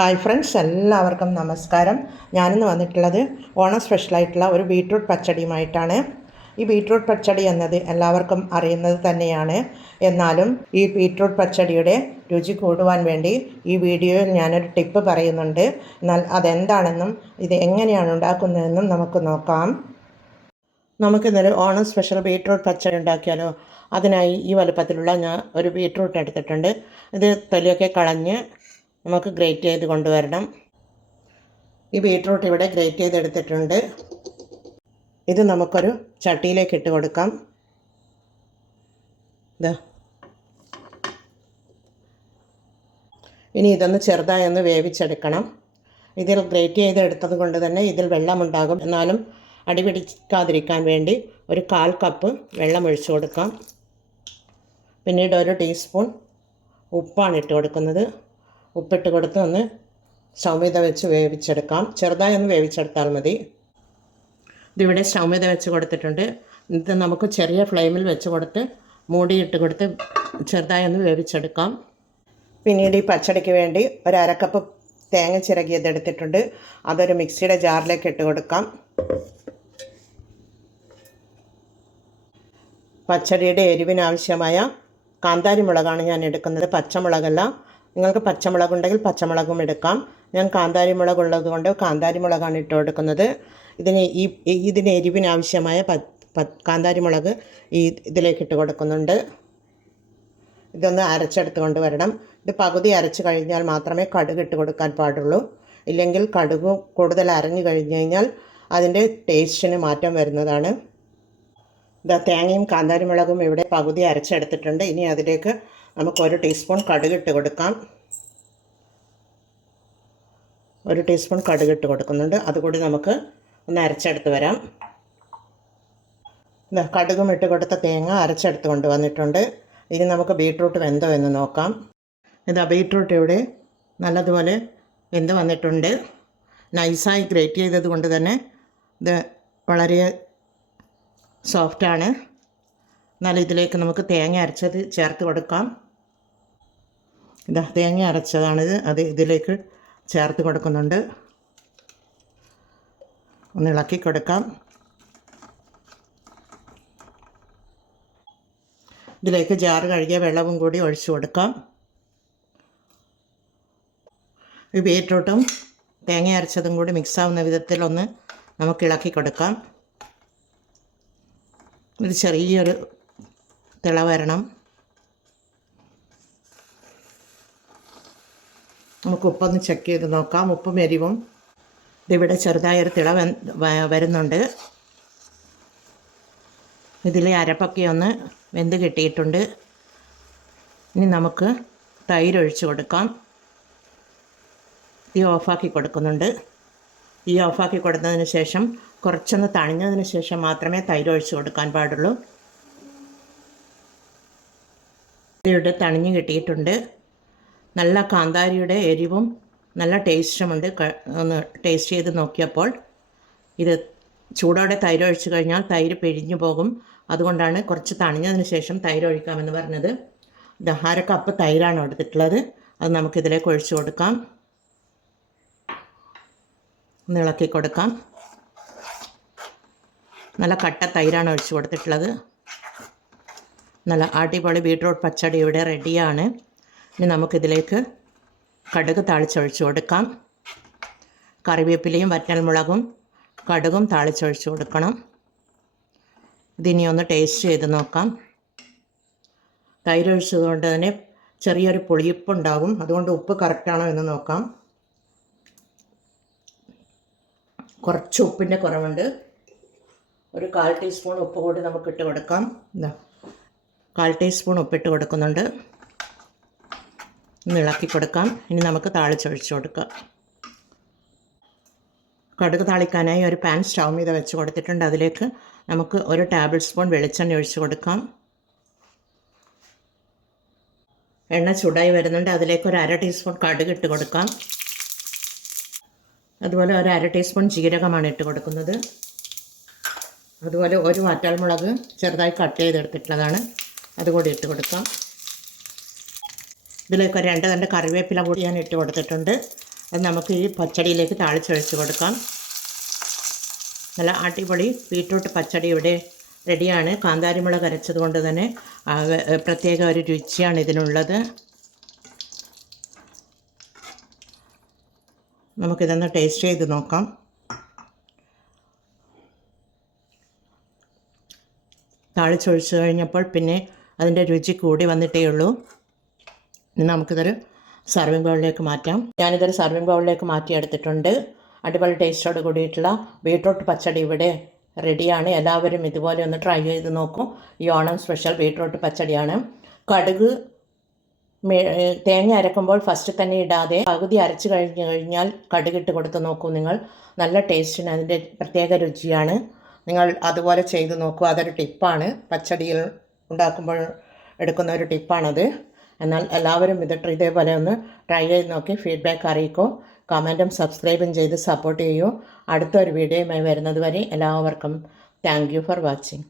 Hi friends, എല്ലാവർക്കും നമസ്കാരം. ഞാനിന്ന് വന്നിട്ടുള്ളത് ഓണം സ്പെഷ്യലായിട്ടുള്ള ഒരു ബീട്രൂട്ട് പച്ചടിയുമായിട്ടാണ്. ഈ ബീട്രൂട്ട് പച്ചടി എന്നത് എല്ലാവർക്കും അറിയുന്നത് തന്നെയാണ്. എന്നാലും ഈ ബീട്രൂട്ട് പച്ചടിയുടെ രുചി കൂടുവാൻ വേണ്ടി ഈ വീഡിയോയിൽ ഞാനൊരു ടിപ്പ് പറയുന്നുണ്ട്. എന്നാൽ അതെന്താണെന്നും ഇത് എങ്ങനെയാണ് ഉണ്ടാക്കുന്നതെന്നും നമുക്ക് നോക്കാം. നമുക്കിന്നൊരു ഓണം സ്പെഷ്യൽ ബീട്രൂട്ട് പച്ചടി ഉണ്ടാക്കിയാലോ? അതിനായി ഈ വലുപ്പത്തിലുള്ള ഞാൻ ഒരു ബീട്രൂട്ട് എടുത്തിട്ടുണ്ട്. ഇത് തൊലിയൊക്കെ കളഞ്ഞ് നമുക്ക് ഗ്രേറ്റ് ചെയ്ത് കൊണ്ടുവരണം. ഈ ബീട്രൂട്ട് ഇവിടെ ഗ്രേറ്റ് ചെയ്തെടുത്തിട്ടുണ്ട്. ഇത് നമുക്കൊരു ചട്ടിയിലേക്ക് ഇട്ട് കൊടുക്കാം. ഇനി ഇതൊന്ന് ചെറുതായി ഒന്ന് വേവിച്ചെടുക്കണം. ഇതിൽ ഗ്രേറ്റ് ചെയ്തെടുത്തത് കൊണ്ട് തന്നെ ഇതിൽ വെള്ളമുണ്ടാകും. എന്നാലും അടി പിടിക്കാതിരിക്കാൻ വേണ്ടി ഒരു 1/4 കപ്പ് വെള്ളം ഒഴിച്ചു കൊടുക്കാം. പിന്നീട് ഒരു ടീസ്പൂൺ ഉപ്പാണ് ഇട്ട് കൊടുക്കുന്നത്. ഉപ്പിട്ട് കൊടുത്ത് ഒന്ന് സ്റ്റൗമീത വെച്ച് വേവിച്ചെടുക്കാം. ചെറുതായി ഒന്ന് വേവിച്ചെടുത്താൽ മതി. ഇതിവിടെ സ്റ്റൗമീത വെച്ച് കൊടുത്തിട്ടുണ്ട്. ഇത് നമുക്ക് ചെറിയ ഫ്ലെയിമിൽ വെച്ച് കൊടുത്ത് മൂടിയിട്ട് കൊടുത്ത് ചെറുതായി ഒന്ന് വേവിച്ചെടുക്കാം. പിന്നീട് ഈ പച്ചടിക്ക് വേണ്ടി ഒരു 1/2 കപ്പ് തേങ്ങ ചിരകിയതെടുത്തിട്ടുണ്ട്. അതൊരു മിക്സിയുടെ ജാറിലേക്ക് ഇട്ട് കൊടുക്കാം. പച്ചടിയുടെ എരിവിനാവശ്യമായ കാന്താരി മുളകാണ് ഞാൻ എടുക്കുന്നത്, പച്ചമുളകല്ല. നിങ്ങൾക്ക് പച്ചമുളകുണ്ടെങ്കിൽ പച്ചമുളകും എടുക്കാം. ഞാൻ കാന്താരി മുളക് ഉള്ളത് കൊണ്ട് കാന്താരി മുളകാണ് ഇട്ട് കൊടുക്കുന്നത്. ഇതിന് എരിവിനാവശ്യമായ കാന്താരി മുളക് ഇതിലേക്ക് ഇട്ട് കൊടുക്കുന്നുണ്ട്. ഇതൊന്ന് അരച്ചെടുത്ത് കൊണ്ടുവരണം. ഇത് പകുതി അരച്ച് കഴിഞ്ഞാൽ മാത്രമേ കടുക് ഇട്ട് കൊടുക്കാൻ പാടുള്ളൂ. ഇല്ലെങ്കിൽ കടുക് കൂടുതൽ അരഞ്ഞു കഴിഞ്ഞ് കഴിഞ്ഞാൽ അതിൻ്റെ ടേസ്റ്റിന് മാറ്റം വരുന്നതാണ്. തേങ്ങയും കാന്താരി മുളകും ഇവിടെ പകുതി അരച്ചെടുത്തിട്ടുണ്ട്. ഇനി അതിലേക്ക് നമുക്ക് 1 ടീസ്പൂൺ കടുകിട്ട് കൊടുക്കാം. 1 ടീസ്പൂൺ കടുകിട്ട് കൊടുക്കുന്നുണ്ട്. അതുകൂടി നമുക്ക് ഒന്ന് അരച്ചെടുത്ത് വരാം. കടുകും ഇട്ട് കൊടുത്ത തേങ്ങ അരച്ചെടുത്ത് കൊണ്ടുവന്നിട്ടുണ്ട്. ഇനി നമുക്ക് ബീട്രൂട്ട് വെന്തോ എന്ന് നോക്കാം. ബീട്രൂട്ട് ഇവിടെ നല്ലതുപോലെ വെന്ത് വന്നിട്ടുണ്ട്. നൈസായി ഗ്രേറ്റ് ചെയ്തത് കൊണ്ട് തന്നെ ഇത് വളരെ സോഫ്റ്റാണ്. എന്നാൽ ഇതിലേക്ക് നമുക്ക് തേങ്ങ അരച്ചത് ചേർത്ത് കൊടുക്കാം. തേങ്ങ അരച്ചതാണിത്. അത് ഇതിലേക്ക് ചേർത്ത് കൊടുക്കുന്നുണ്ട്. ഒന്ന് ഇളക്കി കൊടുക്കാം. ഇതിലേക്ക് ജാറ് കഴുകിയ വെള്ളവും കൂടി ഒഴിച്ചു കൊടുക്കാം. ഈ ബീട്രൂട്ടും തേങ്ങ അരച്ചതും കൂടി മിക്സാവുന്ന വിധത്തിലൊന്ന് നമുക്ക് ഇളക്കി കൊടുക്കാം. ഇത് ചെറിയൊരു തിള വരണം. നമുക്ക് ഉപ്പൊന്ന് ചെക്ക് ചെയ്ത് നോക്കാം. ഉപ്പും എരിവും ഇതിവിടെ ചെറുതായൊരു തിള വരുന്നുണ്ട്. ഇതിൽ അരപ്പൊക്കെ ഒന്ന് വെന്ത് കിട്ടിയിട്ടുണ്ട്. ഇനി നമുക്ക് തൈര് ഒഴിച്ച് കൊടുക്കാം. തീ ഓഫാക്കി കൊടുക്കുന്നുണ്ട്. തീ ഓഫാക്കി കൊടുത്തതിന് ശേഷം കുറച്ചൊന്ന് തണിഞ്ഞതിന് ശേഷം മാത്രമേ തൈര് ഒഴിച്ച് കൊടുക്കാൻ പാടുള്ളൂ. ഇവിടെ തണിഞ്ഞ് കിട്ടിയിട്ടുണ്ട്. നല്ല കാന്താരിയുടെ എരിവും നല്ല ടേസ്റ്റുമുണ്ട്. ഒന്ന് ടേസ്റ്റ് ചെയ്ത് നോക്കിയപ്പോൾ ഇത് ചൂടോടെ തൈര് ഒഴിച്ച് കഴിഞ്ഞാൽ തൈര് പിഴിഞ്ഞു പോകും. അതുകൊണ്ടാണ് കുറച്ച് തണിഞ്ഞതിന് ശേഷം തൈര് ഒഴിക്കാമെന്ന് പറഞ്ഞത്. 1/2 കപ്പ് തൈരാണ് എടുത്തിട്ടുള്ളത്. അത് നമുക്കിതിലേക്ക് ഒഴിച്ച് കൊടുക്കാം. ഒന്ന് ഇളക്കി കൊടുക്കാം. നല്ല കട്ട തൈരാണ് ഒഴിച്ച് കൊടുത്തിട്ടുള്ളത്. നല്ല അടിപൊളി ബീട്രൂട്ട് പച്ചടി ഇവിടെ റെഡിയാണ്. ഇനി നമുക്കിതിലേക്ക് കടുക് താളിച്ചൊഴിച്ച് കൊടുക്കാം. കറിവേപ്പിലയും വറ്റൽമുളകും കടുകും താളിച്ചൊഴിച്ച് കൊടുക്കണം. ഇതിനി ഒന്ന് ടേസ്റ്റ് ചെയ്ത് നോക്കാം. തൈര് ഒഴിച്ചതുകൊണ്ട് തന്നെ ചെറിയൊരു പുളിയുപ്പുണ്ടാകും. അതുകൊണ്ട് ഉപ്പ് കറക്റ്റാണോ എന്ന് നോക്കാം. കുറച്ച് ഉപ്പിൻ്റെ കുറവുണ്ട്. ഒരു 1/4 ടീസ്പൂൺ ഉപ്പ് കൂടി നമുക്ക് ഇട്ട് കൊടുക്കാം. 1/4 ടീസ്പൂൺ ഉപ്പിട്ട് കൊടുക്കുന്നുണ്ട്. ഒന്ന് ഇളക്കി കൊടുക്കാം. ഇനി നമുക്ക് താളിച്ചൊഴിച്ച് കൊടുക്കാം. കടുക് താളിക്കാനായി ഒരു പാൻ സ്റ്റൗ മീത വെച്ച് കൊടുത്തിട്ടുണ്ട്. അതിലേക്ക് നമുക്ക് 1 ടേബിൾ സ്പൂൺ വെളിച്ചെണ്ണ ഒഴിച്ച് കൊടുക്കാം. എണ്ണ ചൂടായി വരുന്നുണ്ട്. അതിലേക്ക് ഒരു 1/2 ടീസ്പൂൺ കടുക് ഇട്ട് കൊടുക്കാം. അതുപോലെ ഒരു 1/2 ടീസ്പൂൺ ജീരകമാണ് ഇട്ട് കൊടുക്കുന്നത്. അതുപോലെ ഒരു വറ്റൽമുളക് ചെറുതായി കട്ട് ചെയ്തെടുത്തിട്ടുള്ളതാണ്, അതുകൂടി ഇട്ട് കൊടുക്കാം. ഇതിലേക്ക് 2 തണ്ട് കറിവേപ്പില കൂടി ഞാൻ ഇട്ട് കൊടുത്തിട്ടുണ്ട്. അത് നമുക്ക് ഈ പച്ചടിയിലേക്ക് താളിച്ചൊഴിച്ച് കൊടുക്കാം. നല്ല അടിപൊളി ബീട്രൂട്ട് പച്ചടി ഇവിടെ റെഡിയാണ്. കാന്താരിമുളക് അരച്ചത് കൊണ്ട് തന്നെ പ്രത്യേക ഒരു രുചിയാണ് ഇതിനുള്ളത്. നമുക്കിതൊന്ന് ടേസ്റ്റ് ചെയ്ത് നോക്കാം. താളിച്ചൊഴിച്ച് കഴിഞ്ഞപ്പോൾ പിന്നെ അതിൻ്റെ രുചി കൂടി വന്നിട്ടേ ഉള്ളൂ. ഇനി നമുക്കിതൊരു സർവിങ് ബൗളിലേക്ക് മാറ്റാം. ഞാനിതൊരു സർവിങ് ബൗളിലേക്ക് മാറ്റിയെടുത്തിട്ടുണ്ട്. അടിപൊളി ടേസ്റ്റോട് കൂടിയിട്ടുള്ള ബീട്രൂട്ട് പച്ചടി ഇവിടെ റെഡിയാണ്. എല്ലാവരും ഇതുപോലെ ഒന്ന് ട്രൈ ചെയ്ത് നോക്കൂ. ഈ ഓണം സ്പെഷ്യൽ ബീട്രൂട്ട് പച്ചടിയാണ്. കടുക് തേങ്ങ അരക്കുമ്പോൾ ഫസ്റ്റ് തന്നെ ഇടാതെ പകുതി അരച്ച് കഴിഞ്ഞാൽ കടുകിട്ട് കൊടുത്ത് നോക്കൂ നിങ്ങൾ. നല്ല ടേസ്റ്റിന് അതിൻ്റെ പ്രത്യേക രുചിയാണ്. നിങ്ങൾ അതുപോലെ ചെയ്ത് നോക്കൂ. അതൊരു ടിപ്പാണ്, പച്ചടിയിൽ ഉണ്ടാക്കുമ്പോൾ എടുക്കുന്ന ഒരു ടിപ്പാണത്. എന്നാൽ എല്ലാവരും ഇതേപോലെ ഒന്ന് ട്രൈ ചെയ്ത് നോക്കി ഫീഡ്ബാക്ക് അറിയിക്കൂ. കമൻറ്റും സബ്സ്ക്രൈബും ചെയ്ത് സപ്പോർട്ട് ചെയ്യൂ. അടുത്തൊരു വീഡിയോയുമായി വരുന്നത് വരെ എല്ലാവർക്കും താങ്ക് യു ഫോർ വാച്ചിങ്.